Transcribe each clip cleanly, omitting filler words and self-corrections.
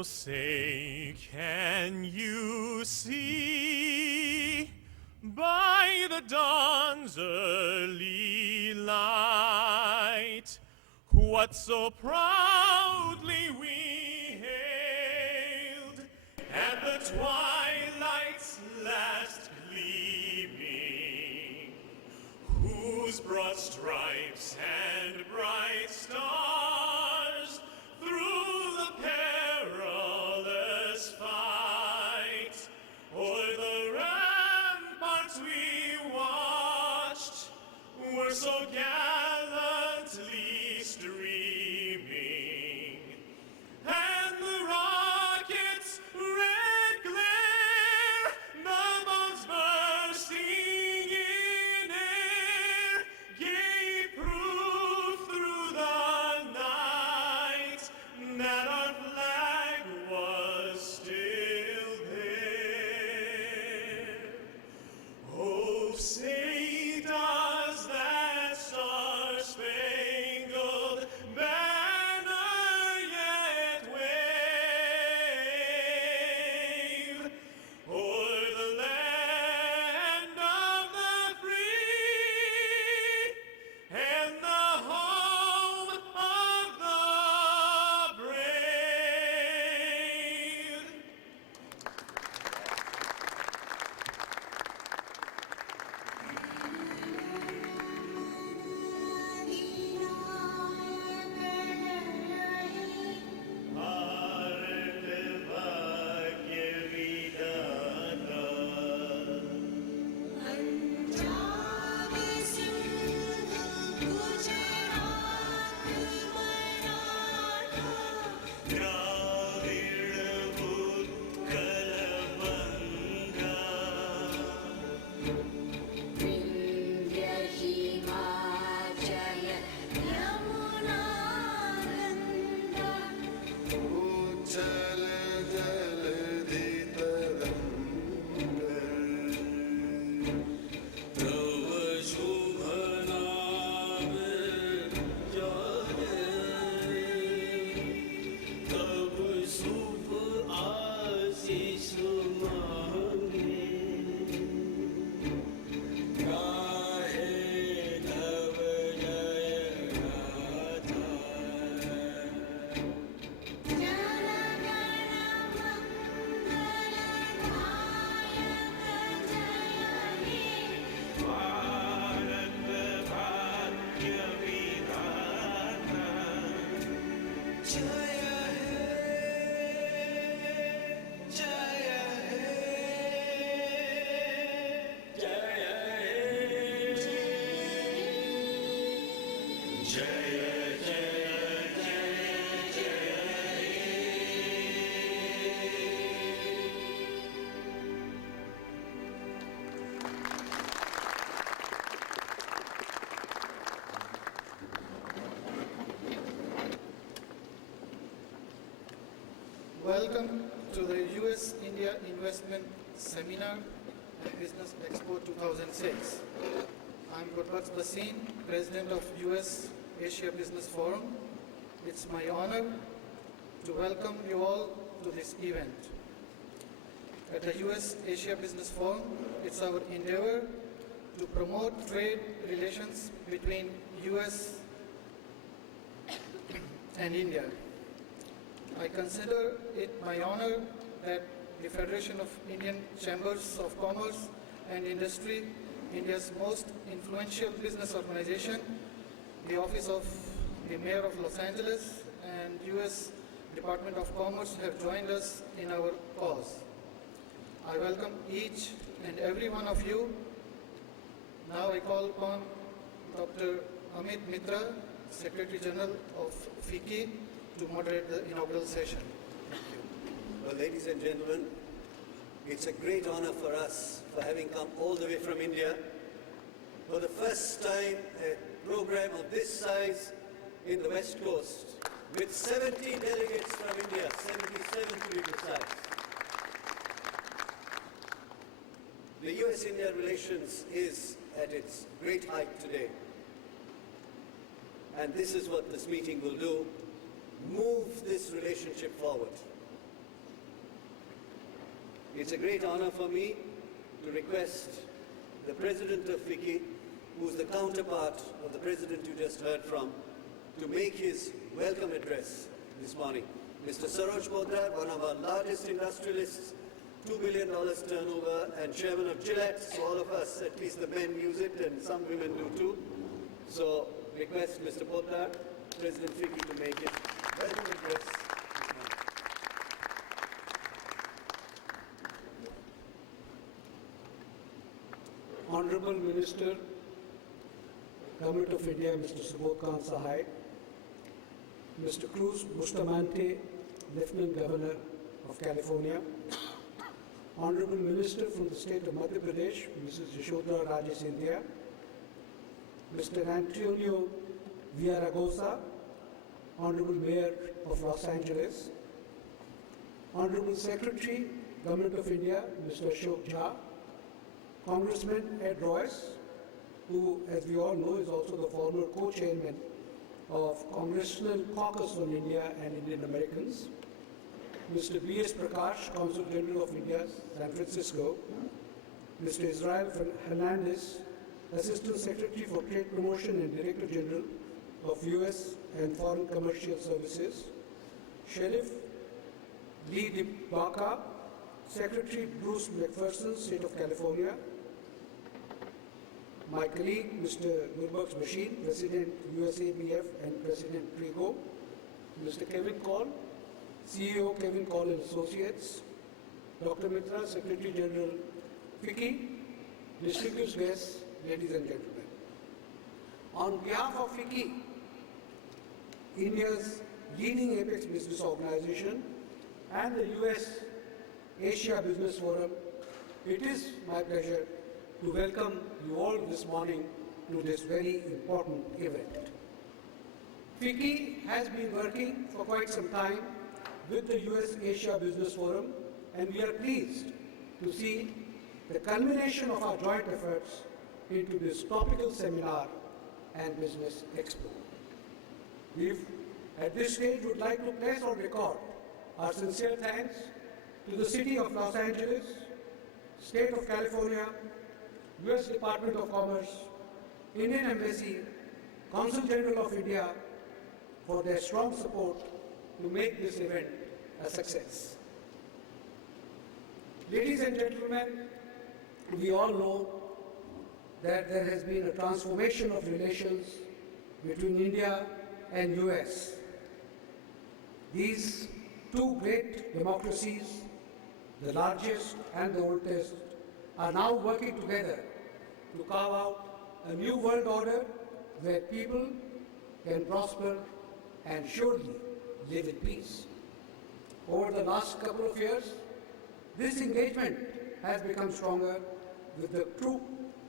So say, can you see by the dawn's early light what so proudly we hailed at the twilight's last gleaming, whose broad stripes and bright stars through the perilous fight o'er the ramparts we watched were so gallantly streaming, and the rocket's red glare, the bombs bursting in air, gave proof through the night that our flag was still there. Oh, say does that star-spangled banner yet wave o'er the land of the free and the home of the brave? Welcome to the US-India Investment Seminar and Business Expo 2006. I'm Gurbaksh Bhasin, President of US Asia Business Forum. It's my honor to welcome you all to this event. At the US Asia Business Forum, it's our endeavor to promote trade relations between US and India. I consider it my honor that the Federation of Indian Chambers of Commerce and Industry, India's most influential business organization, the Office of the Mayor of Los Angeles, and US Department of Commerce have joined us in our cause. I welcome each and every one of you. Now I call upon Dr. Amit Mitra, Secretary General of FICCI, to moderate the inaugural session. Thank you. Well, ladies and gentlemen, it's a great honor for us for having come all the way from India. For the first time, a program of this size in the West Coast, with 70 delegates from India, 77 to be precise. The US-India relations is at its great height today. And this is what this meeting will do: move this relationship forward. It's a great honor for me to request the President of FICCI, who's the counterpart of the President you just heard from, to make his welcome address this morning. Mr. Saroj Podrar, one of our largest industrialists, $2 billion turnover, and chairman of Gillette, so all of us, at least the men use it and some women do too. So request Mr. Podrar, President FICCI, to make his welcome address this morning. Honorable Minister, Government of India, Mr. Subodh Khan Sahai, Mr. Cruz Bustamante, Lieutenant Governor of California, Honorable Minister from the State of Madhya Pradesh, Mrs. Yashodhara Raje Scindia, Mr. Antonio Villaraigosa, Honorable Mayor of Los Angeles, Honorable Secretary, Government of India, Mr. Ashok Jha, Congressman Ed Royce, who, as we all know, is also the former co-chairman of Congressional Caucus on India and Indian Americans, Mr. B.S. Prakash, Consul General of India, San Francisco, Mr. Israel Hernandez, Assistant Secretary for Trade Promotion and Director General of U.S. and Foreign Commercial Services, Sheriff Lee DeBaca, Secretary Bruce McPherson, State of California, my colleague, Mr. Gurbakhsh Bashir, President USGBF and President Trigo, Mr. Kevin Kaul, CEO Kevin Kaul and Associates, Dr. Mitra, Secretary General FICCI, distinguished guests, ladies and gentlemen. On behalf of FICCI, India's leading apex business organization, and the US Asia Business Forum, it is my pleasure to welcome you all this morning to this very important event. FICCI has been working for quite some time with the US Asia Business Forum, and we are pleased to see the culmination of our joint efforts into this topical seminar and business expo. We, at this stage, would like to place on record our sincere thanks to the City of Los Angeles, State of California, US Department of Commerce, Indian Embassy, Consul General of India for their strong support to make this event a success. Ladies and gentlemen, we all know that there has been a transformation of relations between India and US. These two great democracies, the largest and the oldest, are now working together to carve out a new world order where people can prosper and surely live in peace. Over the last couple of years, this engagement has become stronger with the two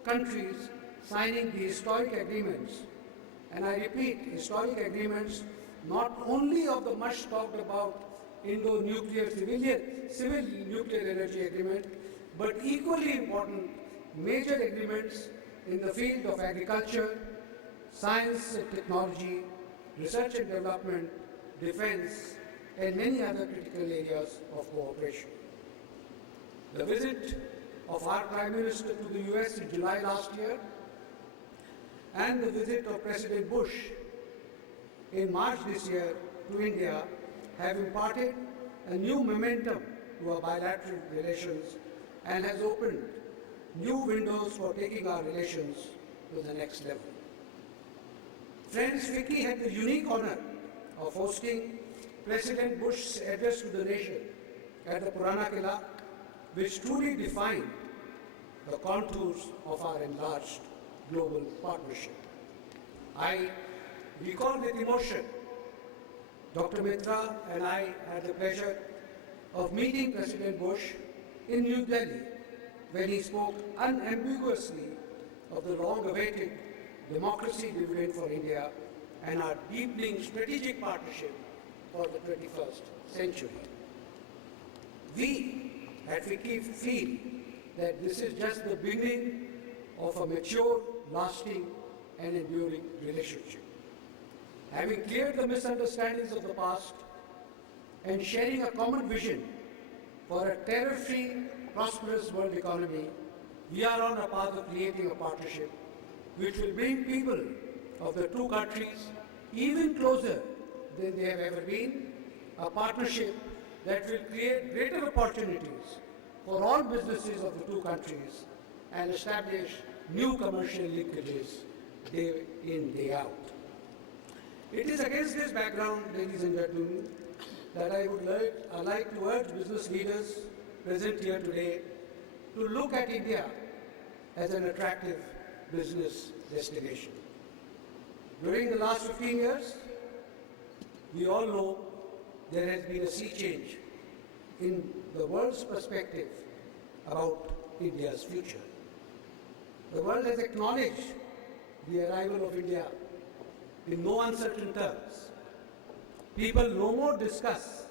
countries signing the historic agreements. And I repeat, historic agreements not only of the much talked about Indo-nuclear civil nuclear energy agreement, but equally important major agreements in the field of agriculture, science and technology, research and development, defense, and many other critical areas of cooperation. The visit of our Prime Minister to the US in July last year and the visit of President Bush in March this year to India have imparted a new momentum to our bilateral relations and has opened new windows for taking our relations to the next level. Friends, FICCI had the unique honor of hosting President Bush's address to the nation at the Purana Kila, which truly defined the contours of our enlarged global partnership. I recall with emotion Dr. Mitra and I had the pleasure of meeting President Bush in New Delhi when he spoke unambiguously of the long-awaited democracy dividend for India and our deepening strategic partnership for the 21st century. We at FICCI feel that this is just the beginning of a mature, lasting, and enduring relationship. Having cleared the misunderstandings of the past and sharing a common vision for a terror-free prosperous world economy, we are on a path of creating a partnership which will bring people of the two countries even closer than they have ever been, a partnership that will create greater opportunities for all businesses of the two countries and establish new commercial linkages day in, day out. It is against this background, ladies and gentlemen, that I would like to urge business leaders present here today to look at India as an attractive business destination. During the last 15 years, we all know there has been a sea change in the world's perspective about India's future. The world has acknowledged the arrival of India in no uncertain terms. People no more discuss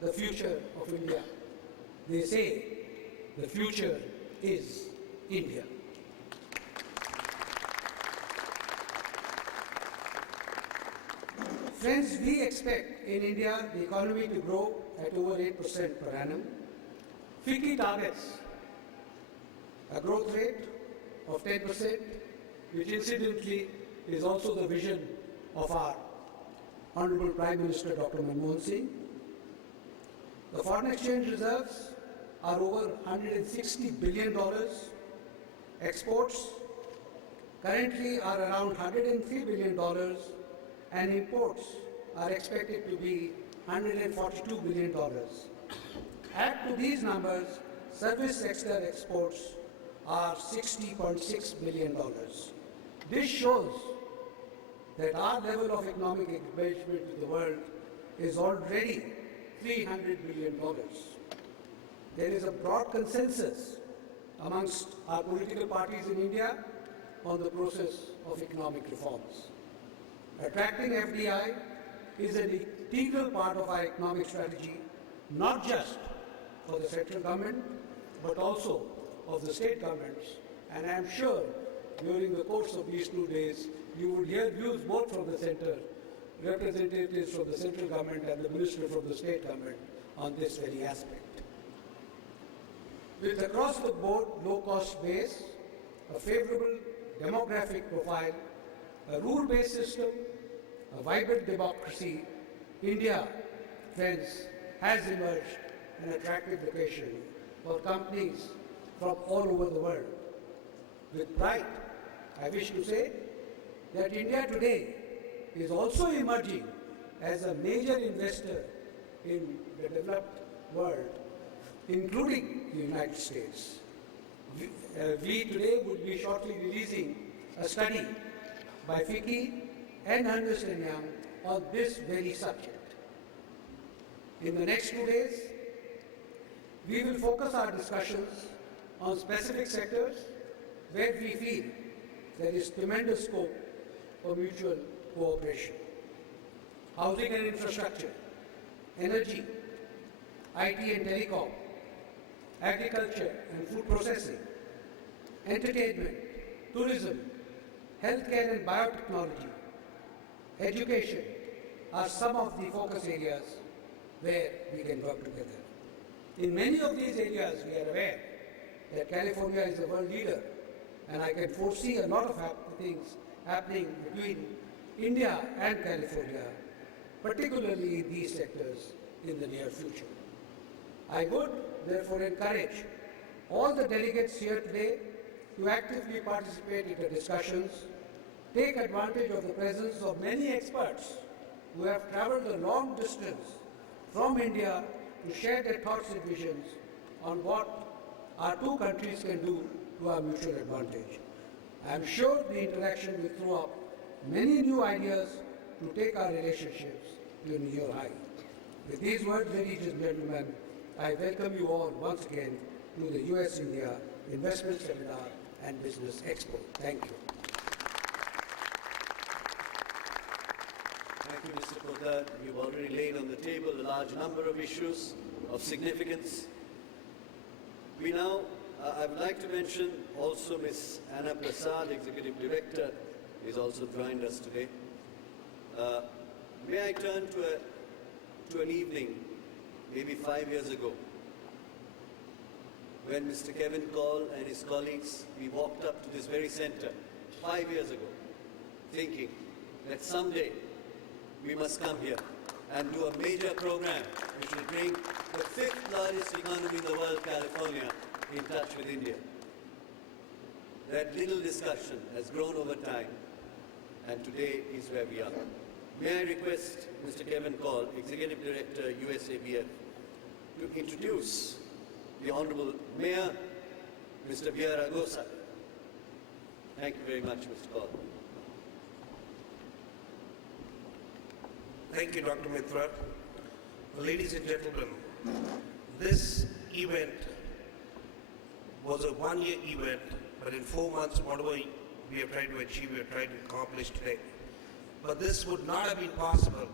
the future of India. They say the future is India. Friends, we expect in India the economy to grow at over 8% per annum. FICCI targets a growth rate of 10%, which incidentally is also the vision of our Honorable Prime Minister Dr. Manmohan Singh. The foreign exchange reserves are over $160 billion. Exports currently are around $103 billion, and imports are expected to be $142 billion. Add to these numbers, service sector exports are $60.6 billion. This shows that our level of economic engagement with the world is already $300 billion. There is a broad consensus amongst our political parties in India on the process of economic reforms. Attracting FDI is an integral part of our economic strategy, not just for the central government, but also of the state governments. And I am sure during the course of these 2 days, you would hear views both from the center, representatives from the central government and the minister from the state government on this very aspect. With across the board low-cost base, a favorable demographic profile, a rule-based system, a vibrant democracy, India, friends, has emerged an attractive location for companies from all over the world. With pride, I wish to say that India today is also emerging as a major investor in the developed world, including the United States. We today would be shortly releasing a study by FICCI and Ernst & Young on this very subject. In the next 2 days, we will focus our discussions on specific sectors where we feel there is tremendous scope for mutual cooperation. Housing and infrastructure, energy, IT and telecom, agriculture and food processing, entertainment, tourism, healthcare and biotechnology, education are some of the focus areas where we can work together. In many of these areas, we are aware that California is a world leader, and I can foresee a lot of things happening between India and California, particularly in these sectors in the near future. I would therefore encourage all the delegates here today to actively participate in the discussions, take advantage of the presence of many experts who have traveled a long distance from India to share their thoughts and visions on what our two countries can do to our mutual advantage. I am sure the interaction will throw up many new ideas to take our relationships to a new height. With these words, ladies and gentlemen, I welcome you all once again to the US-India Investment Seminar and Business Expo. Thank you. Thank you, Mr. Poddar. You've already laid on the table a large number of issues of significance. We now, I would like to mention also Ms. Anna Prasad, Executive Director, is also joined us today. May I turn to an evening, maybe 5 years ago, when Mr. Kevin Kaul and his colleagues, we walked up to this very center 5 years ago, thinking that someday we must come here and do a major program which will bring the fifth largest economy in the world, California, in touch with India. That little discussion has grown over time, and today is where we are. May I request Mr. Kevin Kaul, Executive Director, USGBF, to introduce the Honorable Mayor, Mr. Gosa. Thank you very much, Mr. Kaul. Thank you, Dr. Mitra. Ladies and gentlemen, this event was a one-year event, but in 4 months, whatever we have tried to achieve, we have tried to accomplish today. But this would not have been possible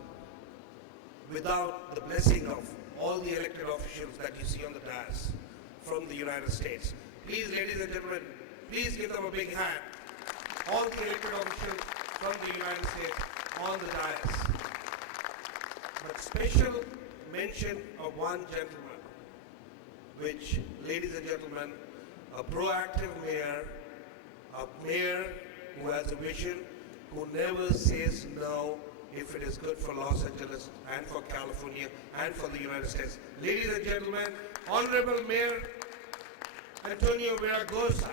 without the blessing of all the elected officials that you see on the dais from the United States. Please, ladies and gentlemen, please give them a big hand. All the elected officials from the United States on the dais. But special mention of one gentleman, which, ladies and gentlemen, a proactive mayor, a mayor who has a vision, who never says no if it is good for Los Angeles and for California and for the United States. Ladies and gentlemen, Honorable Mayor Antonio Gosa.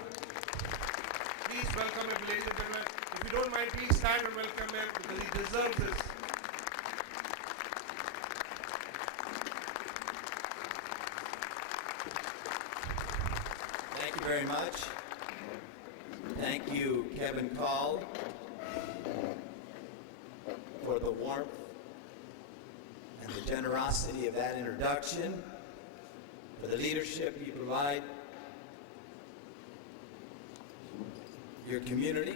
Please welcome him, ladies and gentlemen. If you don't mind, please stand and welcome him because he deserves this. Thank you very much. Thank you, Kevin Kaul, for the warmth and the generosity of that introduction, for the leadership you provide your community,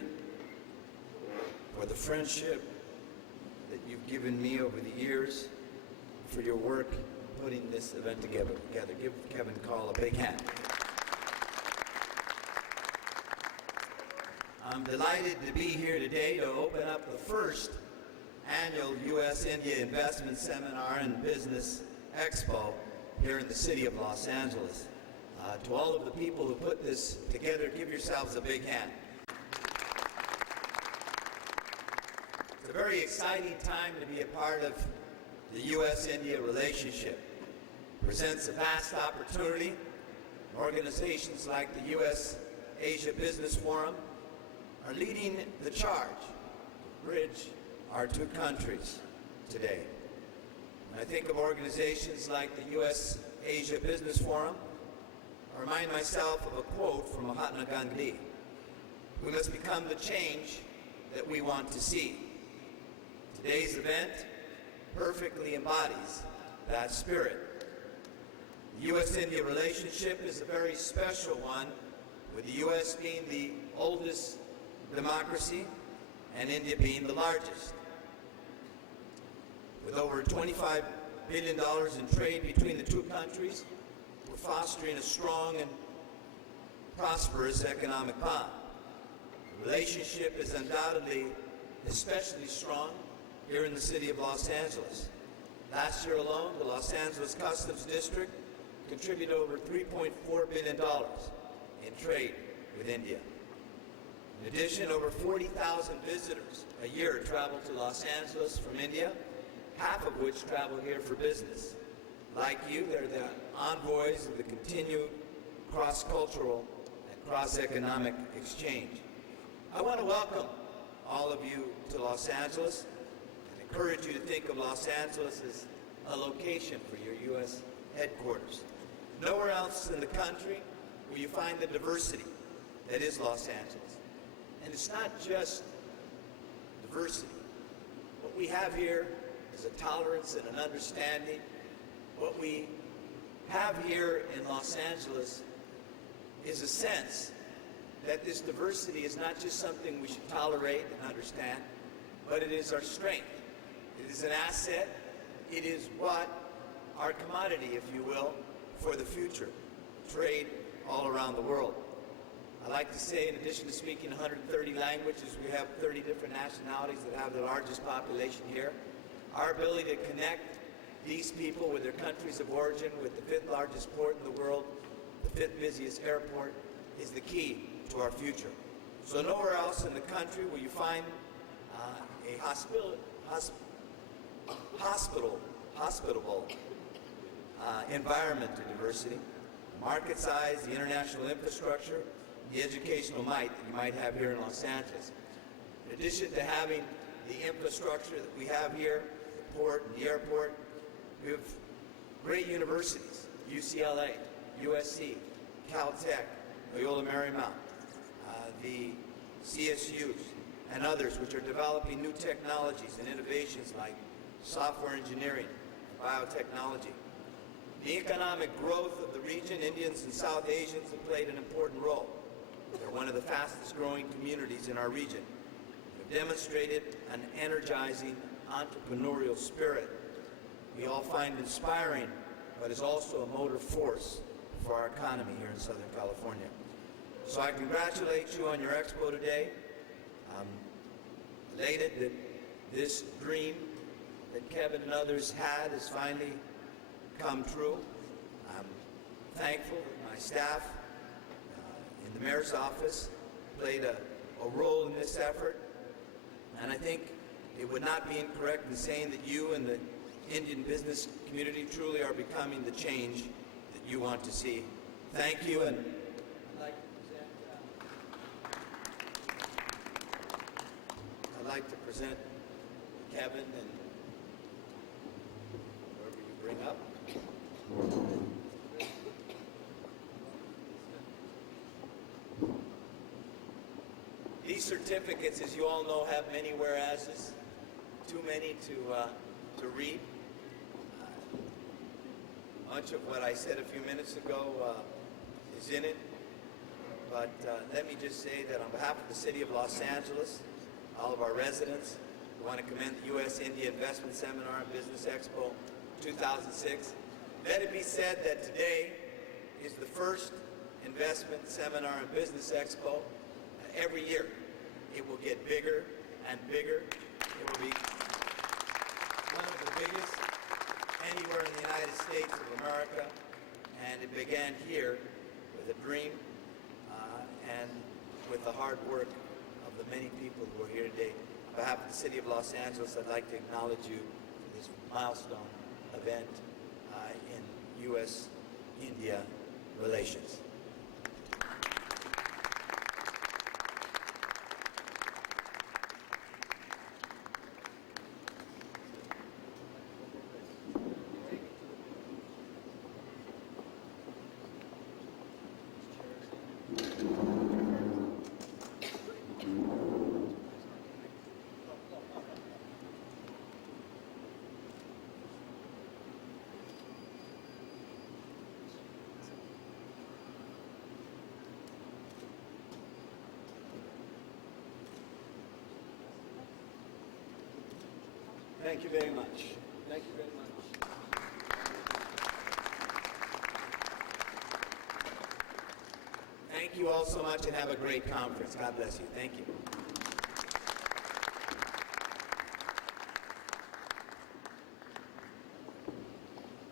for the friendship that you've given me over the years, for your work putting this event together. Give Kevin Kaul a big hand. I'm delighted to be here today to open up the first annual U.S.-India Investment Seminar and Business Expo here in the city of Los Angeles. To all of the people who put this together, give yourselves a big hand. It's a very exciting time to be a part of the U.S.-India relationship. It presents a vast opportunity. Organizations like the U.S.-Asia Business Forum are leading the charge to bridge our two countries today. When I think of organizations like the U.S.-Asia Business Forum, I remind myself of a quote from Mahatma Gandhi: "We must become the change that we want to see." Today's event perfectly embodies that spirit. The U.S.-India relationship is a very special one, with the U.S. being the oldest democracy and India being the largest. With over $25 billion in trade between the two countries, we're fostering a strong and prosperous economic bond. The relationship is undoubtedly especially strong here in the city of Los Angeles. Last year alone, the Los Angeles Customs District contributed over $3.4 billion in trade with India. In addition, over 40,000 visitors a year travel to Los Angeles from India, half of which travel here for business. Like you, they're the envoys of the continued cross-cultural and cross-economic exchange. I want to welcome all of you to Los Angeles and encourage you to think of Los Angeles as a location for your U.S. headquarters. Nowhere else in the country will you find the diversity that is Los Angeles. And it's not just diversity. What we have here is a tolerance and an understanding. What we have here in Los Angeles is a sense that this diversity is not just something we should tolerate and understand, but it is our strength. It is an asset. It is what our commodity, if you will, for the future. Trade all around the world. I like to say, in addition to speaking 130 languages, we have 30 different nationalities that have the largest population here. Our ability to connect these people with their countries of origin, with the 5th largest port in the world, the fifth busiest airport, is the key to our future. So nowhere else in the country will you find a hospitable environment to diversity, market size, the international infrastructure, the educational might that you might have here in Los Angeles. In addition to having the infrastructure that we have here, the port and the airport, we have great universities, UCLA, USC, Caltech, Loyola Marymount, the CSUs, and others which are developing new technologies and innovations like software engineering, biotechnology. The economic growth of the region, Indians and South Asians have played an important role. They're one of the fastest growing communities in our region. They've demonstrated an energizing entrepreneurial spirit we all find inspiring, but is also a motor force for our economy here in Southern California. So I congratulate you on your expo today. I'm elated that this dream that Kevin and others had has finally come true. I'm thankful that my staff in the mayor's office played a role in this effort. And I think it would not be incorrect in saying that you and the Indian business community truly are becoming the change that you want to see. Thank you, and I'd like to present Kevin and whoever you bring up. These certificates, as you all know, have many whereases, too many to read. Much of what I said a few minutes ago is in it, but let me just say that on behalf of the City of Los Angeles, all of our residents, we want to commend the U.S.-India Investment Seminar and Business Expo 2006. Let it be said that today is the first investment seminar and business expo. Every year, it will get bigger and bigger. It will be one of the biggest anywhere in the United States of America, and it began here with a dream and with the hard work of the many people who are here today. On behalf of the City of Los Angeles, I'd like to acknowledge you for this milestone event in U.S.-India relations. Thank you very much. Thank you very much. Thank you all so much and have a great conference. God bless you. Thank you.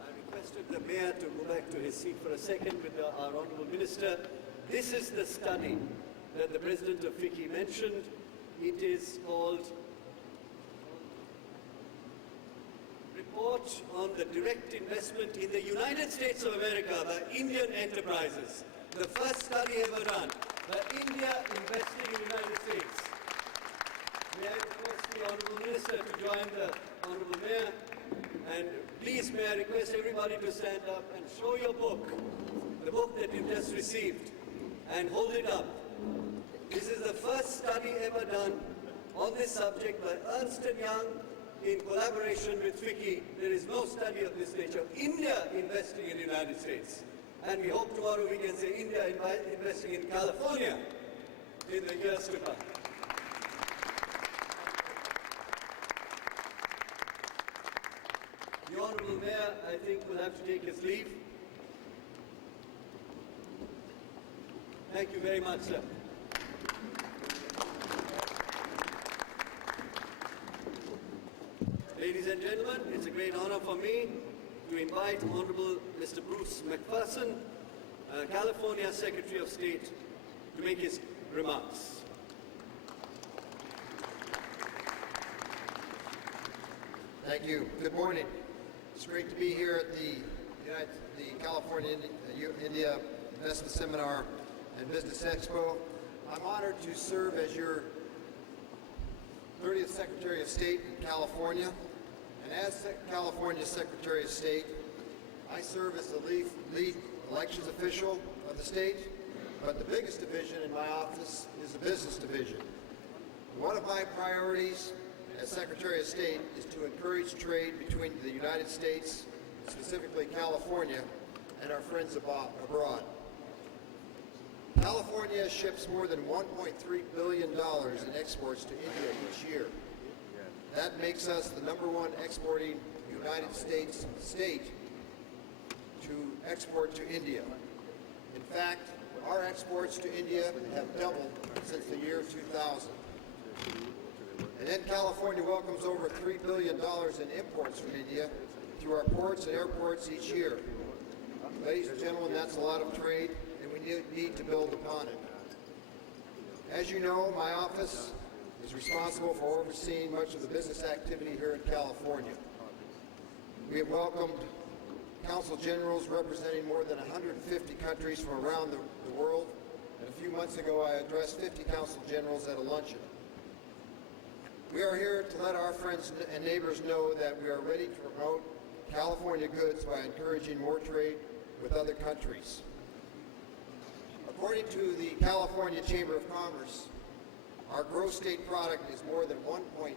I requested the mayor to go back to his seat for a second with our honorable minister. This is the study that the president of FICCI mentioned. It is called Report on the Direct Investment in the United States of America by Indian Enterprises. The first study ever done by India investing in the United States. May I request the Honorable Minister to join the Honorable Mayor. And please, may I request everybody to stand up and show your book, the book that you've just received, and hold it up. This is the first study ever done on this subject by Ernst & Young, in collaboration with FICCI. There is no study of this nature. India investing in the United States. And we hope tomorrow we can say India investing in California in the years to come. The Honorable Mayor, I think, will have to take his leave. Thank you very much, sir. Ladies and gentlemen, it's a great honor for me to invite Honorable Mr. Bruce McPherson, California Secretary of State to make his remarks. Thank you. Good morning. It's great to be here at the California India Investment Seminar and Business Expo. I'm honored to serve as your 30th Secretary of State in California. And as California Secretary of State, I serve as the lead elections official of the state, but the biggest division in my office is the business division. One of my priorities as Secretary of State is to encourage trade between the United States, specifically California, and our friends abroad. California ships more than $1.3 billion in exports to India each year. That makes us the #1 exporting United States state to export to India. In fact, our exports to India have doubled since the year 2000. And then California welcomes over $3 billion in imports from India through our ports and airports each year. Ladies and gentlemen, that's a lot of trade, and we need to build upon it. As you know, my office is responsible for overseeing much of the business activity here in California. We have welcomed Consul Generals representing more than 150 countries from around the world, and a few months ago I addressed 50 Consul Generals at a luncheon. We are here to let our friends and neighbors know that we are ready to promote California goods by encouraging more trade with other countries. According to the California Chamber of Commerce, our gross state product is more than $1.5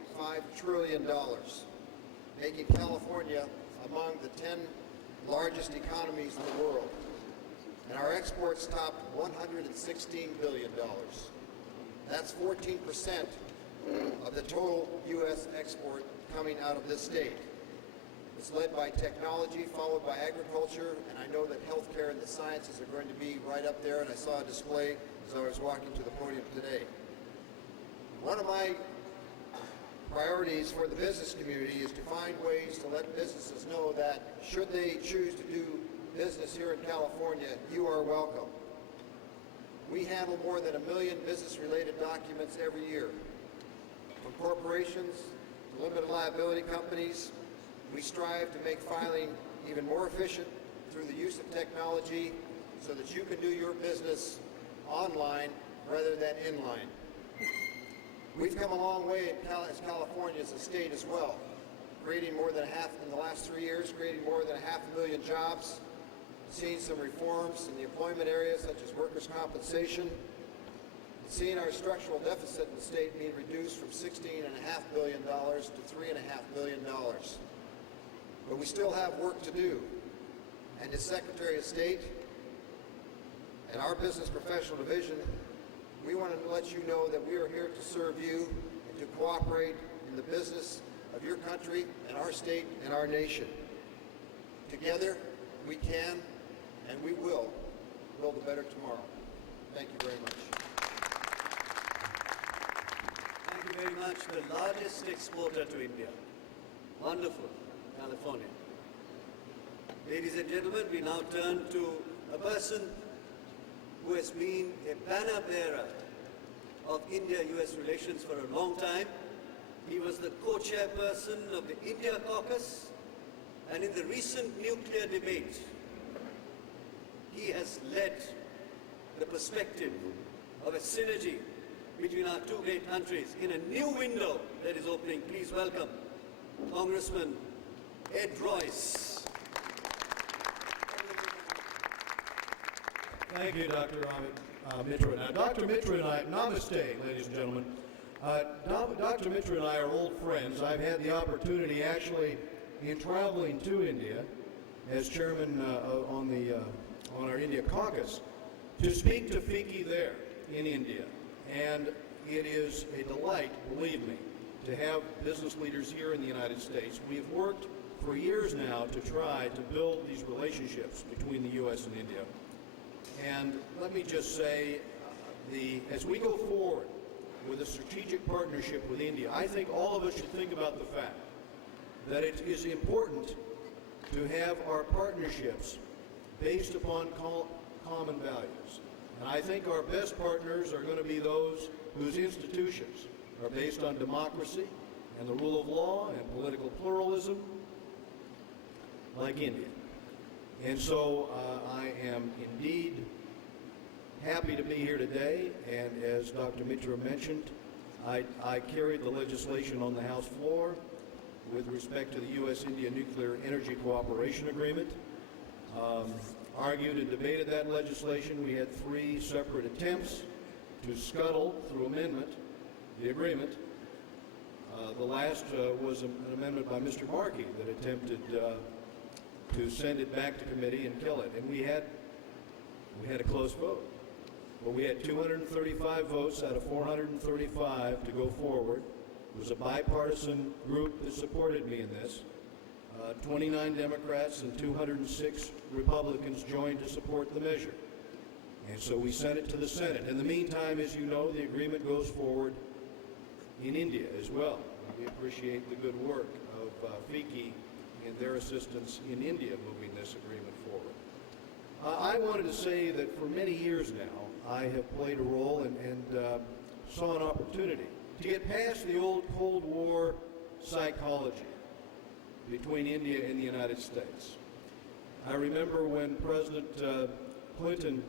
trillion, making California among the 10 largest economies in the world. And our exports topped $116 billion. That's 14% of the total U.S. export coming out of this state. It's led by technology, followed by agriculture, and I know that healthcare and the sciences are going to be right up there, and I saw a display as I was walking to the podium today. One of my priorities for the business community is to find ways to let businesses know that should they choose to do business here in California, you are welcome. We handle more than 1 million business-related documents every year. From corporations to limited liability companies, we strive to make filing even more efficient through the use of technology so that you can do your business online rather than inline. We've come a long way as California as a state as well, creating more than in the last 3 years, creating more than 500,000 jobs, seeing some reforms in the employment area such as workers' compensation, seeing our structural deficit in the state being reduced from $16.5 billion to $3.5 billion. But we still have work to do. And as Secretary of State and our Business Professional Division, we want to let you know that we are here to serve you and to cooperate in the business of your country and our state and our nation. Together, we can and we will build a better tomorrow. Thank you very much. Thank you very much. The largest exporter to India. Wonderful, California. Ladies and gentlemen, we now turn to a person who has been a banner bearer of India-US relations for a long time. He was the co-chairperson of the India Caucus, and in the recent nuclear debate, he has led the perspective of a synergy between our two great countries in a new window that is opening. Please welcome Congressman Ed Royce. Thank you, Dr. Mitra. Now, Dr. Mitra and I, namaste, ladies and gentlemen. Dr. Mitra and I are old friends. I've had the opportunity, actually, in traveling to India as chairman on our India caucus, to speak to FICCI there in India. And it is a delight, believe me, to have business leaders here in the United States. We've worked for years now to try to build these relationships between the U.S. and India. And let me just say, as we go forward with a strategic partnership with India, I think all of us should think about the fact that it is important to have our partnerships based upon common values. And I think our best partners are going to be those whose institutions are based on democracy and the rule of law and political pluralism, like India. And so I am indeed happy to be here today, and as Dr. Mitra mentioned, I carried the legislation on the House floor with respect to the U.S.-India Nuclear Energy Cooperation Agreement. Argued and debated that legislation. We had 3 separate attempts to scuttle, through amendment, the agreement. The last was an amendment by Mr. Markey that attempted to send it back to committee and kill it. And we had a close vote. But we had 235 votes out of 435 to go forward. It was a bipartisan group that supported me in this. 29 Democrats and 206 Republicans joined to support the measure. And so we sent it to the Senate. In the meantime, as you know, the agreement goes forward in India as well. We appreciate the good work of FICCI and their assistance in India moving this agreement forward. I wanted to say that for many years now, I have played a role and saw an opportunity to get past the old Cold War psychology between India and the United States. I remember when President Clinton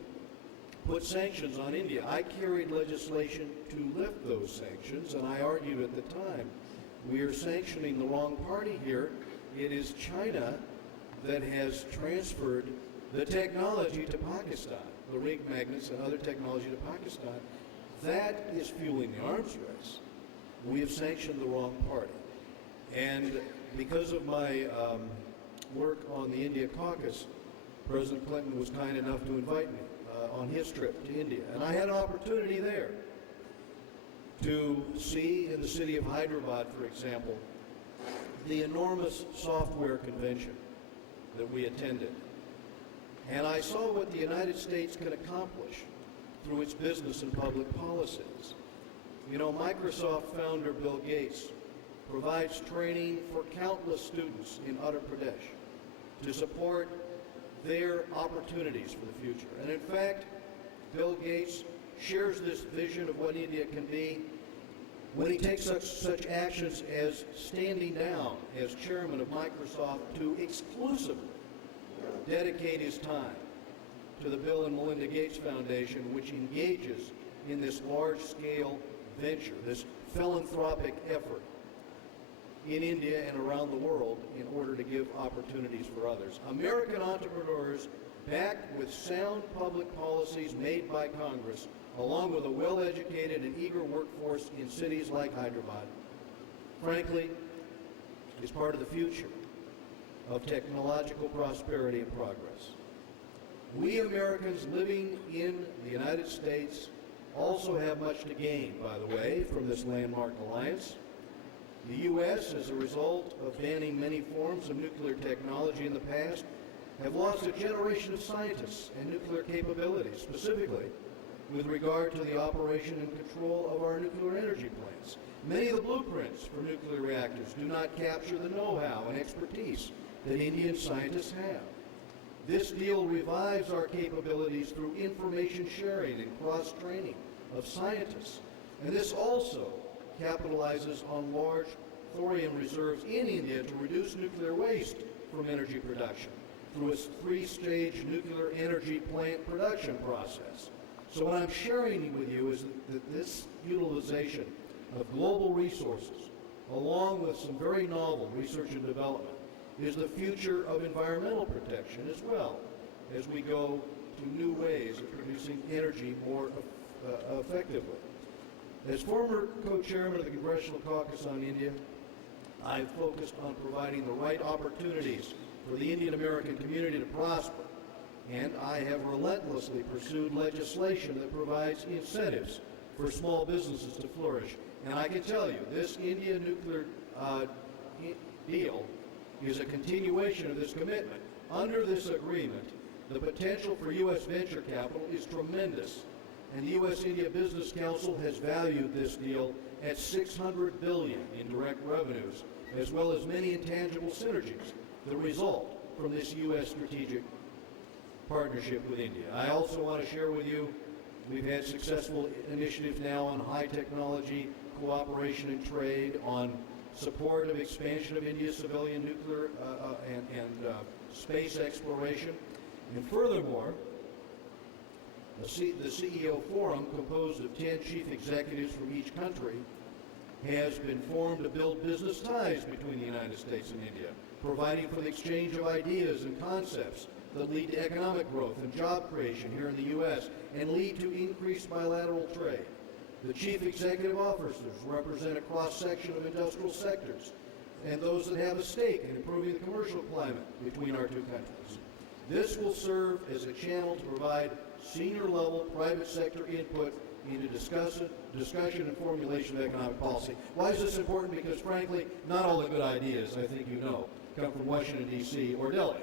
put sanctions on India, I carried legislation to lift those sanctions, and I argued at the time, we are sanctioning the wrong party here. It is China that has transferred the technology to Pakistan, the rig magnets and other technology to Pakistan. That is fueling the arms race. We have sanctioned the wrong party. And because of my work on the India caucus, President Clinton was kind enough to invite me on his trip to India. And I had an opportunity there to see in the city of Hyderabad, for example, the enormous software convention that we attended. And I saw what the United States can accomplish through its business and public policies. You know, Microsoft founder Bill Gates provides training for countless students in Uttar Pradesh to support their opportunities for the future. And in fact, Bill Gates shares this vision of what India can be when he takes such actions as standing down as chairman of Microsoft to exclusively dedicate his time to the Bill and Melinda Gates Foundation, which engages in this large-scale venture, this philanthropic effort in India and around the world in order to give opportunities for others. American entrepreneurs, backed with sound public policies made by Congress, along with a well-educated and eager workforce in cities like Hyderabad, frankly, is part of the future of technological prosperity and progress. We Americans living in the United States also have much to gain, by the way, from this landmark alliance. The U.S., as a result of banning many forms of nuclear technology in the past, have lost a generation of scientists and nuclear capabilities, specifically with regard to the operation and control of our nuclear energy plants. Many of the blueprints for nuclear reactors do not capture the know-how and expertise that Indian scientists have. This deal revives our capabilities through information sharing and cross-training of scientists. And this also capitalizes on large thorium reserves in India to reduce nuclear waste from energy production through a 3-stage nuclear energy plant production process. So what I'm sharing with you is that this utilization of global resources, along with some very novel research and development, is the future of environmental protection as well as we go to new ways of producing energy more effectively. As former co-chairman of the Congressional Caucus on India, I've focused on providing the right opportunities for the Indian American community to prosper, and I have relentlessly pursued legislation that provides incentives for small businesses to flourish. And I can tell you, this India nuclear deal is a continuation of this commitment. Under this agreement, the potential for U.S. venture capital is tremendous, and the U.S.-India Business Council has valued this deal at $600 billion in direct revenues, as well as many intangible synergies that result from this U.S. strategic partnership with India. I also want to share with you, we've had successful initiatives now on high technology cooperation and trade, on support of expansion of India's civilian nuclear and space exploration. And furthermore, the CEO Forum, composed of 10 chief executives from each country, has been formed to build business ties between the United States and India, providing for the exchange of ideas and concepts that lead to economic growth and job creation here in the U.S. and lead to increased bilateral trade. The chief executive officers represent a cross-section of industrial sectors and those that have a stake in improving the commercial climate between our two countries. This will serve as a channel to provide senior-level private sector input into discussion and formulation of economic policy. Why is this important? Because, frankly, not all the good ideas, I think you know, come from Washington, D.C. or Delhi.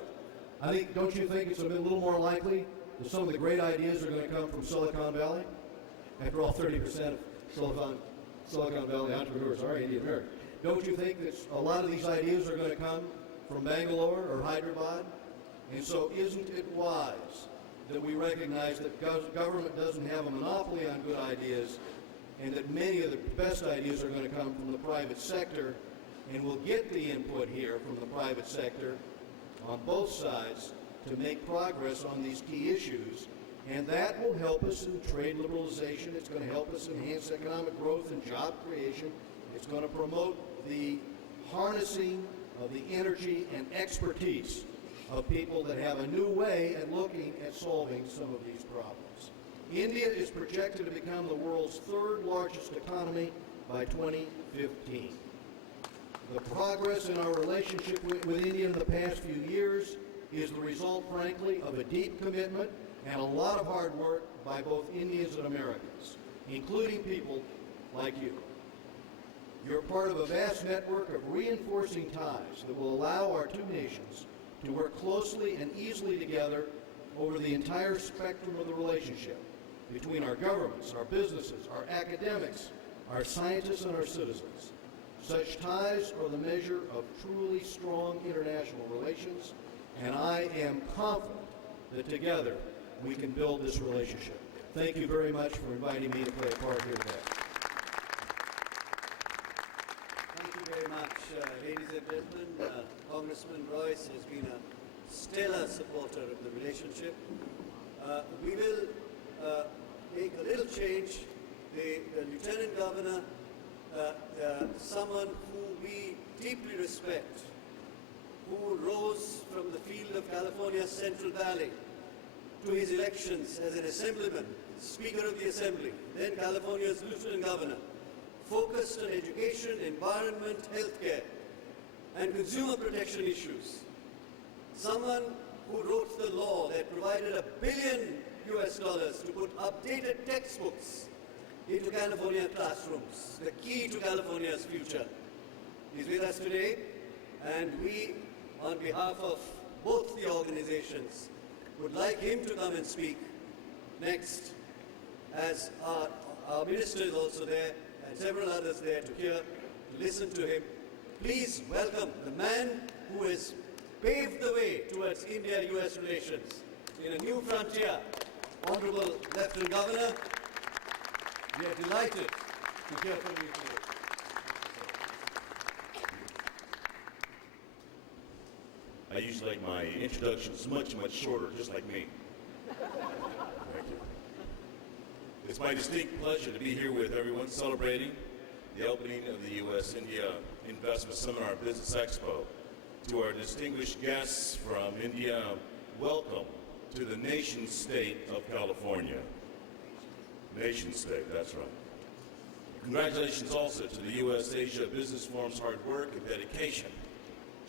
Don't you think it's a little more likely that some of the great ideas are going to come from Silicon Valley? After all, 30% of Silicon Valley entrepreneurs are Indian American. Don't you think that a lot of these ideas are going to come from Bangalore or Hyderabad? And so isn't it wise that we recognize that government doesn't have a monopoly on good ideas, and that many of the best ideas are going to come from the private sector, and we'll get the input here from the private sector on both sides to make progress on these key issues, and that will help us in trade liberalization. It's going to help us enhance economic growth and job creation. It's going to promote the harnessing of the energy and expertise of people that have a new way at looking at solving some of these problems. India is projected to become the world's third largest economy by 2015. The progress in our relationship with India in the past few years is the result, frankly, of a deep commitment and a lot of hard work by both Indians and Americans, including people like you. You're part of a vast network of reinforcing ties that will allow our two nations to work closely and easily together over the entire spectrum of the relationship between our governments, our businesses, our academics, our scientists, and our citizens. Such ties are the measure of truly strong international relations, and I am confident that together we can build this relationship. Thank you very much for inviting me to play a part here today. Thank you very much, ladies and gentlemen. Congressman Royce has been a stellar supporter of the relationship. We will make a little change. The Lieutenant Governor, someone who we deeply respect, who rose from the field of California's Central Valley to his elections as an assemblyman, Speaker of the Assembly, then California's Lieutenant Governor, focused on education, environment, healthcare, and consumer protection issues. Someone who wrote the law that provided $1 billion to put updated textbooks into California classrooms, the key to California's future. He's with us today, and we, on behalf of both the organizations, would like him to come and speak next, as our minister is also there, and several others there to hear, to listen to him. Please welcome the man who has paved the way towards India-US relations in a new frontier, Honorable Lieutenant Governor. We are delighted to hear from you today. I usually like my introductions much shorter, just like me. Thank you. It's my distinct pleasure to be here with everyone celebrating the opening of the U.S.-India Investment Seminar Business Expo. To our distinguished guests from India, welcome to the nation state of California. Nation state, that's right. Congratulations also to the U.S.-Asia Business Forum's hard work and dedication,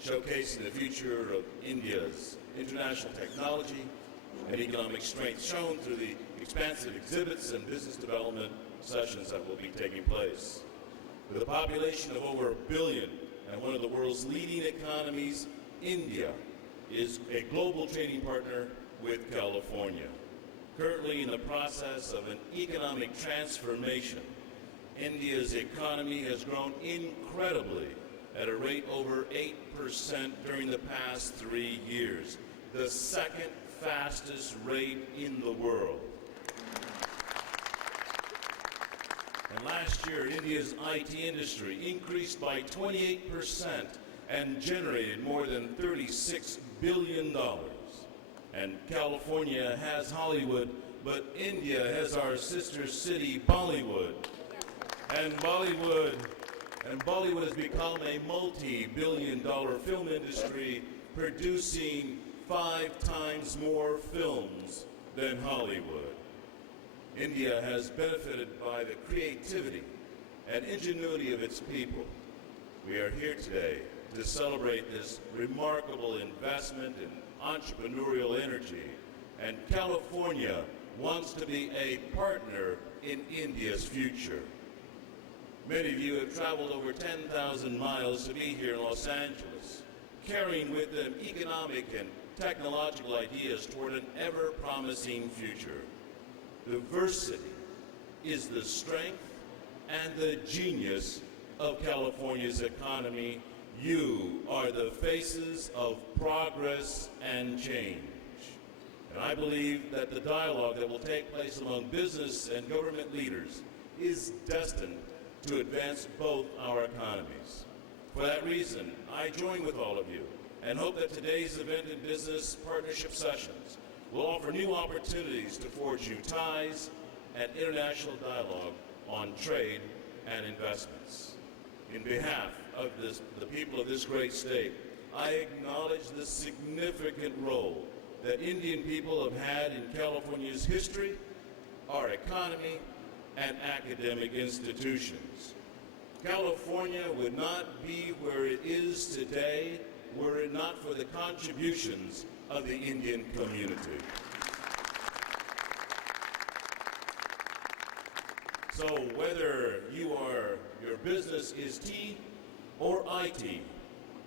showcasing the future of India's international technology and economic strength shown through the expansive exhibits and business development sessions that will be taking place. With a population of over 1 billion and one of the world's leading economies, India is a global trading partner with California. Currently in the process of an economic transformation, India's economy has grown incredibly at a rate over 8% during the past 3 years, the second fastest rate in the world. And last year, India's IT industry increased by 28% and generated more than $36 billion. And California has Hollywood, but India has our sister city, Bollywood. And Bollywood has become a multi-billion-dollar film industry, producing 5 times more films than Hollywood. India has benefited by the creativity and ingenuity of its people. We are here today to celebrate this remarkable investment in entrepreneurial energy, and California wants to be a partner in India's future. Many of you have traveled over 10,000 miles to be here in Los Angeles, carrying with them economic and technological ideas toward an ever-promising future. Diversity is the strength and the genius of California's economy. You are the faces of progress and change. And I believe that the dialogue that will take place among business and government leaders is destined to advance both our economies. For that reason, I join with all of you and hope that today's event and business partnership sessions will offer new opportunities to forge new ties and international dialogue on trade and investments. In behalf of the people of this great state, I acknowledge the significant role that Indian people have had in California's history, our economy, and academic institutions. California would not be where it is today were it not for the contributions of the Indian community. So whether your business is tea or IT,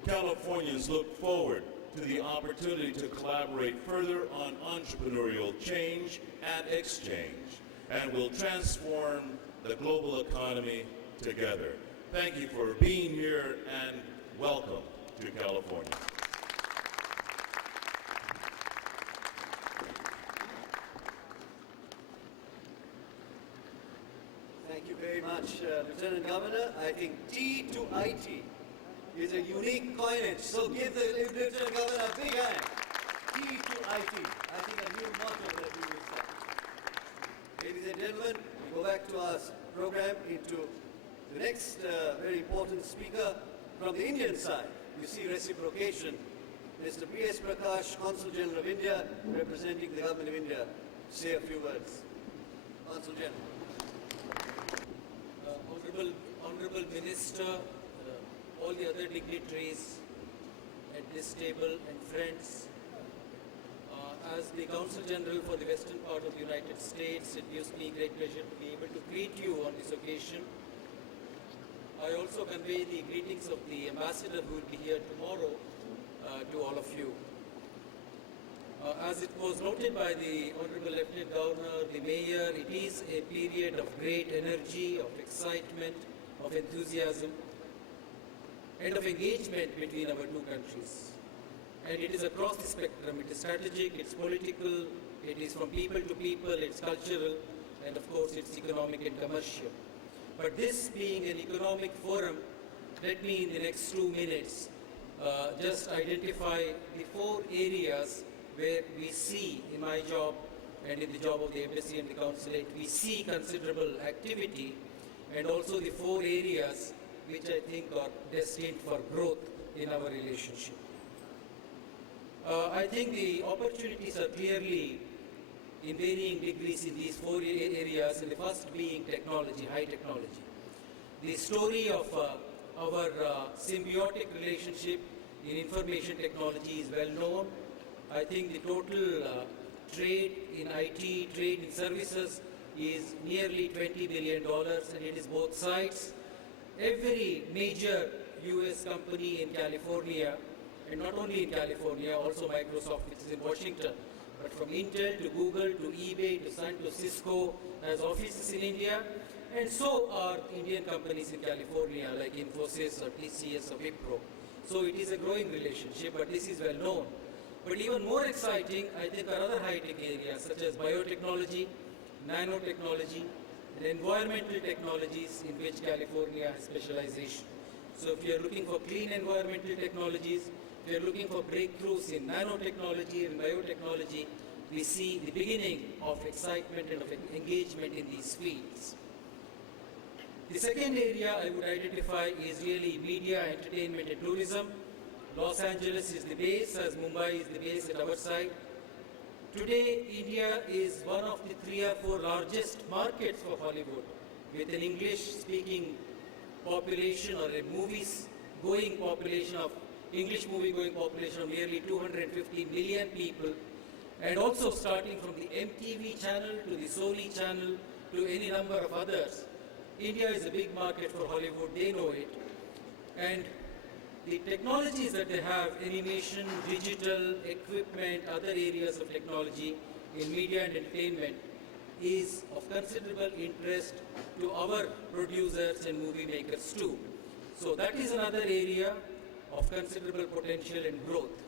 Californians look forward to the opportunity to collaborate further on entrepreneurial change and exchange, and will transform the global economy together. Thank you for being here, and welcome to California. Thank you very much, Lieutenant Governor. I think T to IT is a unique coinage, so give the Lieutenant Governor a big hand. T to IT. I think a new motto that we will set. Ladies and gentlemen, we go back to our program into the next very important speaker from the Indian side. You see reciprocation. Mr. B.S. Prakash, Consul General of India, representing the Government of India, say a few words. Consul General. Honorable Minister, all the other dignitaries at this table and friends, as the Consul General for the Western part of the United States, it gives me great pleasure to be able to greet you on this occasion. I also convey the greetings of the ambassador who will be here tomorrow to all of you. As it was noted by the Honorable Lieutenant Governor, the Mayor, it is a period of great energy, of excitement, of enthusiasm, and of engagement between our two countries. And it is across the spectrum. It is strategic, it's political, it is from people to people, it's cultural, and of course it's economic and commercial. But this being an economic forum, let me in the next 2 minutes just identify the 4 areas where we see in my job and in the job of the embassy and the consulate, we see considerable activity, and also the 4 areas which I think are destined for growth in our relationship. I think the opportunities are clearly in varying degrees in these 4 areas, and the first being technology, high technology. The story of our symbiotic relationship in information technology is well known. I think the total trade in IT, trade in services is nearly $20 billion, and it is both sides. Every major US company in California, and not only in California, also Microsoft, which is in Washington, but from Intel to Google to eBay to Sun to Cisco has offices in India, and so are Indian companies in California like Infosys or TCS or Wipro. So it is a growing relationship, but this is well known. But even more exciting, I think, are other high-tech areas such as biotechnology, nanotechnology, and environmental technologies in which California has specialization. So if you are looking for clean environmental technologies, if you are looking for breakthroughs in nanotechnology and biotechnology, we see the beginning of excitement and of engagement in these fields. The second area I would identify is really media, entertainment, and tourism. Los Angeles is the base, as Mumbai is the base at our side. Today, India is one of the 3 or 4 largest markets for Hollywood, with an English-speaking population or a movies-going population of English movie-going population of nearly 250 million people, and also starting from the MTV channel to the Sony channel to any number of others. India is a big market for Hollywood, they know it. And the technologies that they have, animation, digital, equipment, other areas of technology in media and entertainment, is of considerable interest to our producers and movie makers too. So that is another area of considerable potential and growth.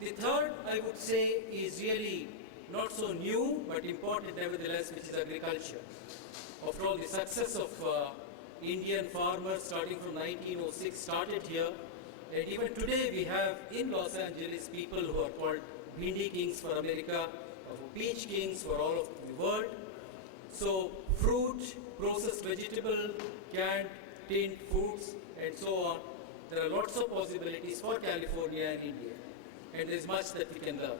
The third, I would say, is really not so new, but important nevertheless, which is agriculture. After all, the success of Indian farmers starting from 1906 started here, and even today we have in Los Angeles people who are called Bhindi Kings for America, or Peach Kings for all of the world. So fruit, processed vegetable, canned, tinned foods, and so on. There are lots of possibilities for California and India, and there is much that we can learn.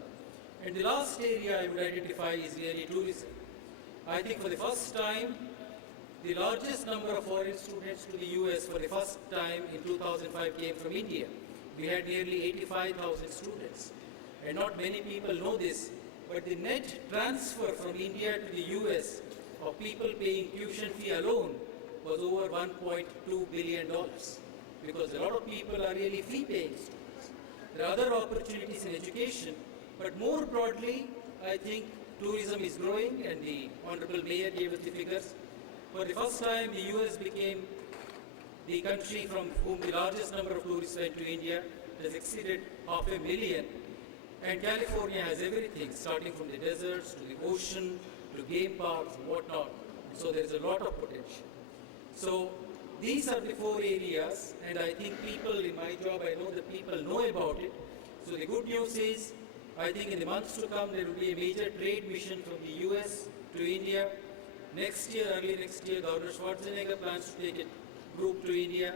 And the last area I would identify is really tourism. I think for the first time, the largest number of foreign students to the US for the first time in 2005 came from India. We had nearly 85,000 students. And not many people know this, but the net transfer from India to the US of people paying tuition fee alone was over $1.2 billion, because a lot of people are really fee-paying students. There are other opportunities in education, but more broadly, I think tourism is growing, and the Honorable Mayor gave us the figures. For the first time, the US became the country from whom the largest number of tourists went to India. It has exceeded 500,000. And California has everything, starting from the deserts to the ocean to game parks and whatnot. So there is a lot of potential. So these are the 4 areas, and I think people in my job, I know that people know about it. So the good news is, I think in the months to come, there will be a major trade mission from the US to India. Next year, early next year, Governor Schwarzenegger plans to take a group to India.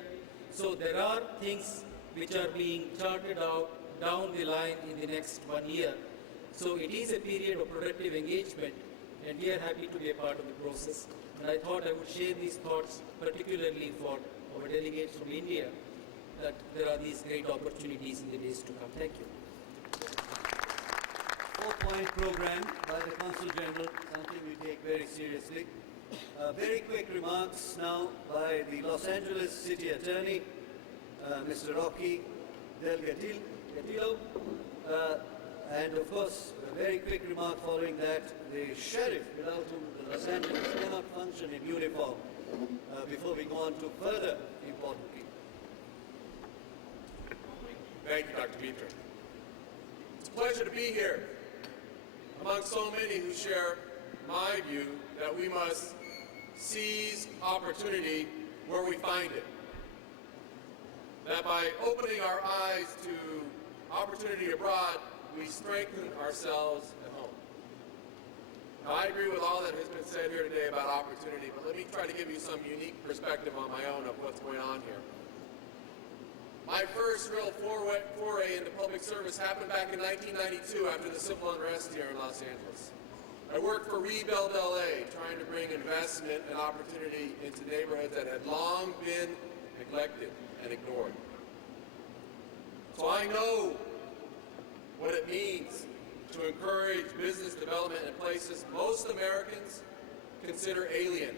So there are things which are being charted out down the line in the next 1 year. So it is a period of productive engagement, and we are happy to be a part of the process. And I thought I would share these thoughts, particularly for our delegates from India, that there are these great opportunities in the days to come. Thank you. 4-point program by the Consul General, something we take very seriously. Very quick remarks now by the Los Angeles City Attorney, Mr. Rocky Del Gatillo, and of course, a very quick remark following that, the sheriff, without whom the Los Angeles cannot function in uniform, before we go on to further important people. Thank you, Dr. Mitra. It's a pleasure to be here among so many who share my view that we must seize opportunity where we find it. That by opening our eyes to opportunity abroad, we strengthen ourselves at home. Now, I agree with all that has been said here today about opportunity, but let me try to give you some unique perspective on my own of what's going on here. My first real foray into public service happened back in 1992 after the civil unrest here in Los Angeles. I worked for Rebuild LA, trying to bring investment and opportunity into neighborhoods that had long been neglected and ignored. So I know what it means to encourage business development in places most Americans consider alien.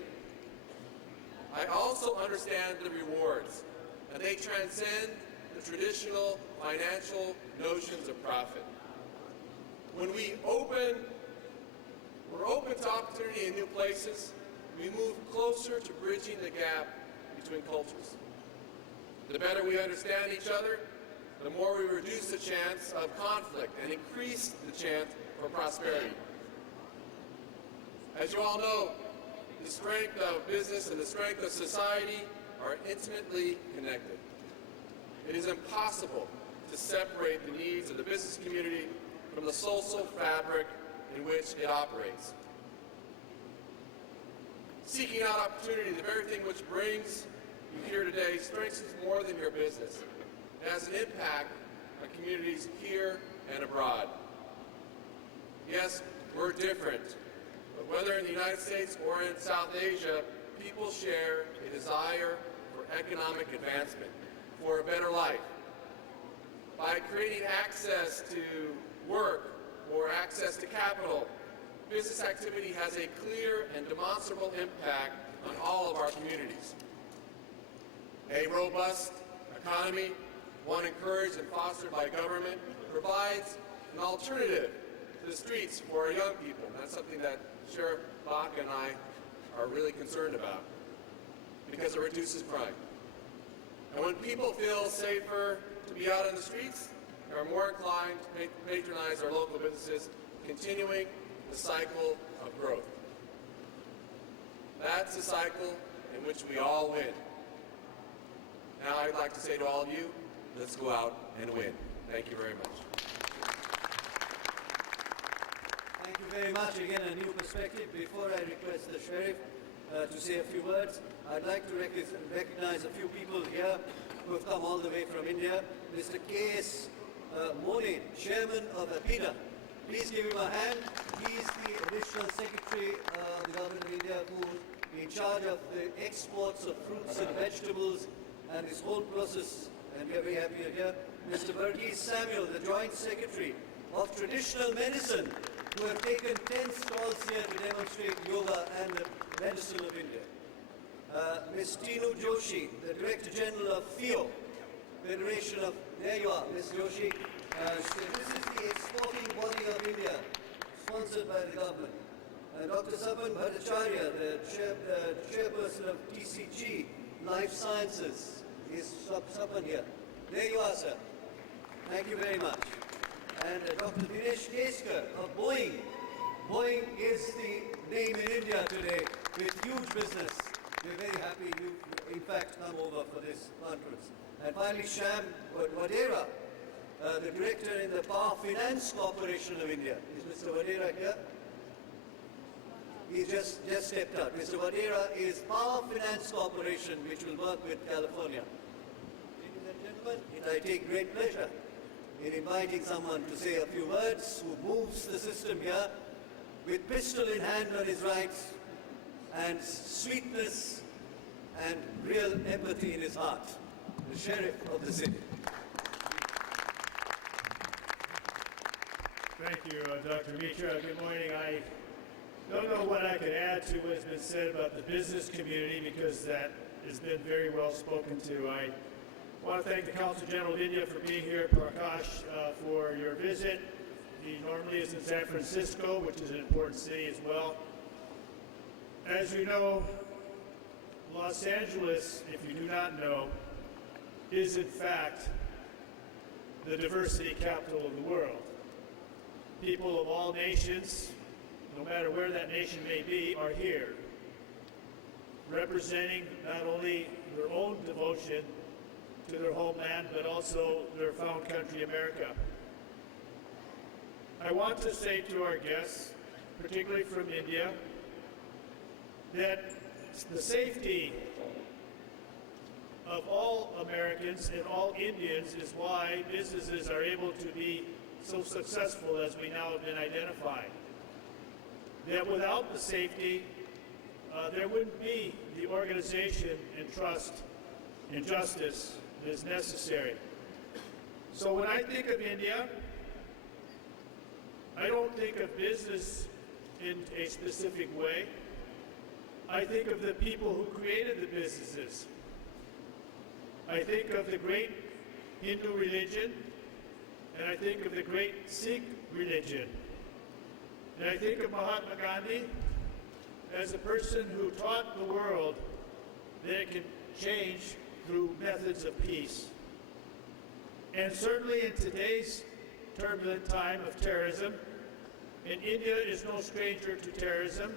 I also understand the rewards, and they transcend the traditional financial notions of profit. When we're open to opportunity in new places, we move closer to bridging the gap between cultures. The better we understand each other, the more we reduce the chance of conflict and increase the chance for prosperity. As you all know, the strength of business and the strength of society are intimately connected. It is impossible to separate the needs of the business community from the social fabric in which it operates. Seeking out opportunity, the very thing which brings you here today, strengthens more than your business. It has an impact on communities here and abroad. Yes, we're different, but whether in the United States or in South Asia, people share a desire for economic advancement, for a better life. By creating access to work or access to capital, business activity has a clear and demonstrable impact on all of our communities. A robust economy, one encouraged and fostered by government, provides an alternative to the streets for our young people. And that's something that Sheriff Bach and I are really concerned about because it reduces crime. And when people feel safer to be out on the streets, they are more inclined to patronize our local businesses, continuing the cycle of growth. That's a cycle in which we all win. Now I'd like to say to all of you, let's go out and win. Thank you very much. Thank you very much. Again, a new perspective. Before I request the Sheriff to say a few words, I'd like to recognize a few people here who have come all the way from India. Mr. K.S. Mone, Chairman of APIDA. Please give him a hand. He's the Additional Secretary of the Government of India who is in charge of the exports of fruits and vegetables and this whole process, and we are very happy to hear. Mr. Verghese Samuel, the Joint Secretary of Traditional Medicine, who have taken 10 stalls here to demonstrate yoga and the medicine of India. Ms. Tinu Joshi, the Director General of FIO, Federation of, there you are, Ms. Joshi. This is the exporting body of India, sponsored by the government. Dr. Sapan Bhattacharya, the chairperson of TCG, Life Sciences, is Sapan here. There you are, sir. Thank you very much. And Dr. Dinesh Keskar of Boeing. Boeing is the name in India today with huge business. We're very happy you, in fact, come over for this conference. And finally, Sham Vadera, the director in the Power Finance Corporation of India. Is Mr. Vadera here? He just stepped out. Mr. Vadera is Power Finance Corporation, which will work with California. Ladies and gentlemen, I take great pleasure in inviting someone to say a few words who moves the system here with pistol in hand on his right and sweetness and real empathy in his heart. The Sheriff of the city. Thank you, Dr. Mitra. Good morning. I don't know what I could add to what has been said about the business community because that has been very well spoken to. I want to thank the Consul General of India for being here, Prakash, for your visit. He normally is in San Francisco, which is an important city as well. As you know, Los Angeles, if you do not know, is in fact the diversity capital of the world. People of all nations, no matter where that nation may be, are here, representing not only their own devotion to their homeland, but also their found country, America. I want to say to our guests, particularly from India, that the safety of all Americans and all Indians is why businesses are able to be so successful as we now have been identified. That without the safety, there wouldn't be the organization and trust and justice that is necessary. So when I think of India, I don't think of business in a specific way. I think of the people who created the businesses. I think of the great Hindu religion, and I think of the great Sikh religion. And I think of Mahatma Gandhi as a person who taught the world that it can change through methods of peace. And certainly in today's turbulent time of terrorism, and India is no stranger to terrorism,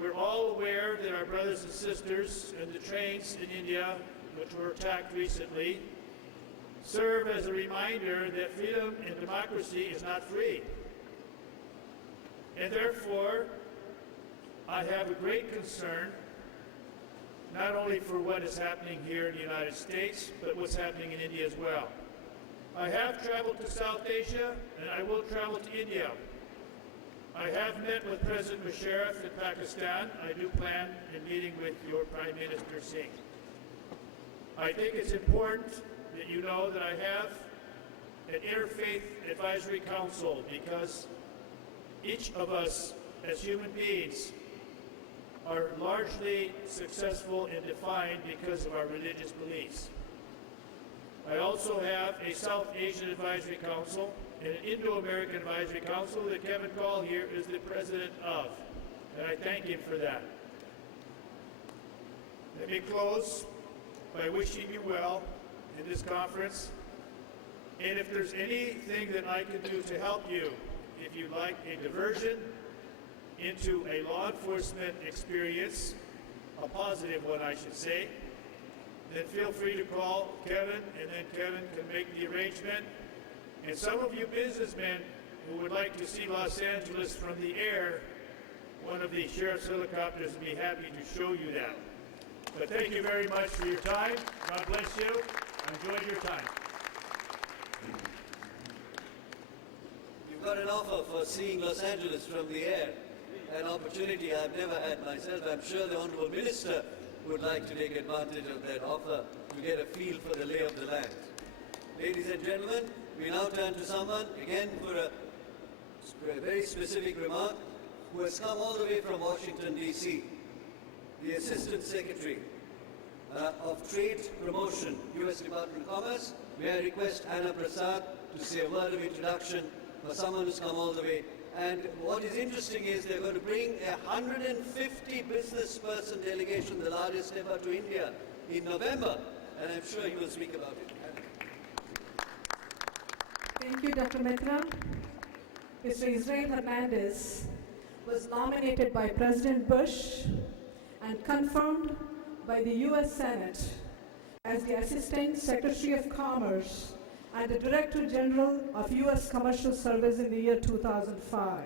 we're all aware that our brothers and sisters in the trains in India, which were attacked recently, serve as a reminder that freedom and democracy is not free. And therefore, I have a great concern, not only for what is happening here in the United States, but what's happening in India as well. I have traveled to South Asia, and I will travel to India. I have met with President Musharraf in Pakistan. I do plan a meeting with your Prime Minister Singh. I think it's important that you know that I have an Interfaith Advisory Council because each of us as human beings are largely successful and defined because of our religious beliefs. I also have a South Asian Advisory Council and an Indo-American Advisory Council that Kevin Kaul here is the president of, and I thank him for that. Let me close by wishing you well in this conference, and if there's anything that I can do to help you, if you'd like a diversion into a law enforcement experience, a positive one I should say, then feel free to call Kevin, and then Kevin can make the arrangement. And some of you businessmen who would like to see Los Angeles from the air, one of the sheriff's helicopters would be happy to show you that. But thank you very much for your time. God bless you. Enjoy your time. You've got an offer for seeing Los Angeles from the air, an opportunity I've never had myself. I'm sure the Honorable Minister would like to take advantage of that offer to get a feel for the lay of the land. Ladies and gentlemen, we now turn to someone, again for a very specific remark, who has come all the way from Washington, D.C., the Assistant Secretary of Trade Promotion, U.S. Department of Commerce. May I request Anna Prasad to say a word of introduction for someone who's come all the way. And what is interesting is they're going to bring a 150 business person delegation, the largest ever, to India in November, and I'm sure he will speak about it. Thank you, Dr. Mitra. Mr. Israel Hernandez was nominated by President Bush and confirmed by the U.S. Senate as the Assistant Secretary of Commerce and the Director General of U.S. Commercial Service in the year 2005.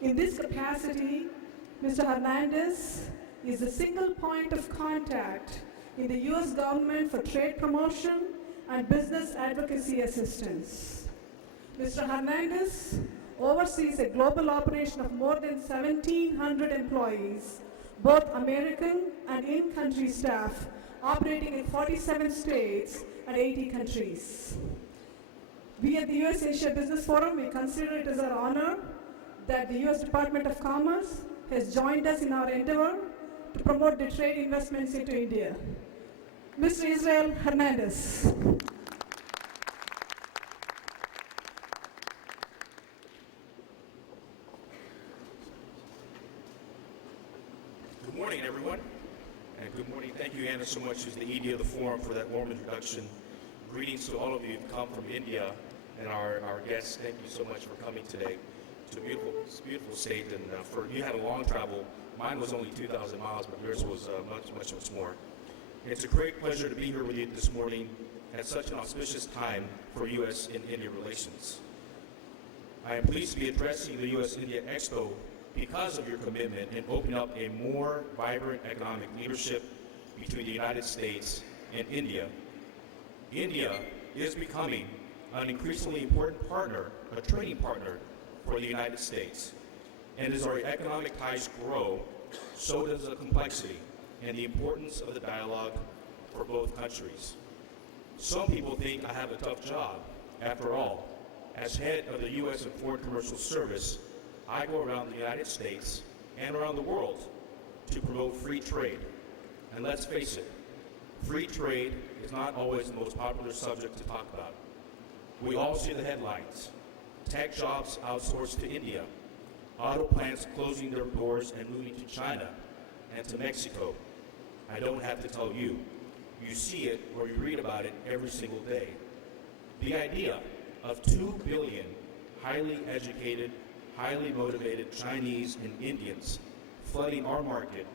In this capacity, Mr. Hernandez is the single point of contact in the U.S. government for trade promotion and business advocacy assistance. Mr. Hernandez oversees a global operation of more than 1,700 employees, both American and in-country staff, operating in 47 states and 80 countries. We at the U.S. Asia Business Forum, we consider it as our honor that the U.S. Department of Commerce has joined us in our endeavor to promote the trade investments into India. Mr. Israel Hernandez. Good morning, everyone. And good morning. Thank you, Anna, so much as the ED of the forum for that warm introduction. Greetings to all of you who've come from India and our guests. Thank you so much for coming today to a beautiful state. And for you had a long travel. Mine was only 2,000 miles, but yours was much more. It's a great pleasure to be here with you this morning at such an auspicious time for U.S. and India relations. I am pleased to be addressing the U.S.-India Expo because of your commitment in opening up a more vibrant economic leadership between the United States and India. India is becoming an increasingly important partner, a trading partner for the United States. And as our economic ties grow, so does the complexity and the importance of the dialogue for both countries. Some people think I have a tough job. After all, as head of the U.S. and Foreign Commercial Service, I go around the United States and around the world to promote free trade. And let's face it, free trade is not always the most popular subject to talk about. We all see the headlines. Tech jobs outsourced to India, auto plants closing their doors and moving to China and to Mexico. I don't have to tell you, you see it or you read about it every single day. The idea of 2 billion highly educated, highly motivated Chinese and Indians flooding our market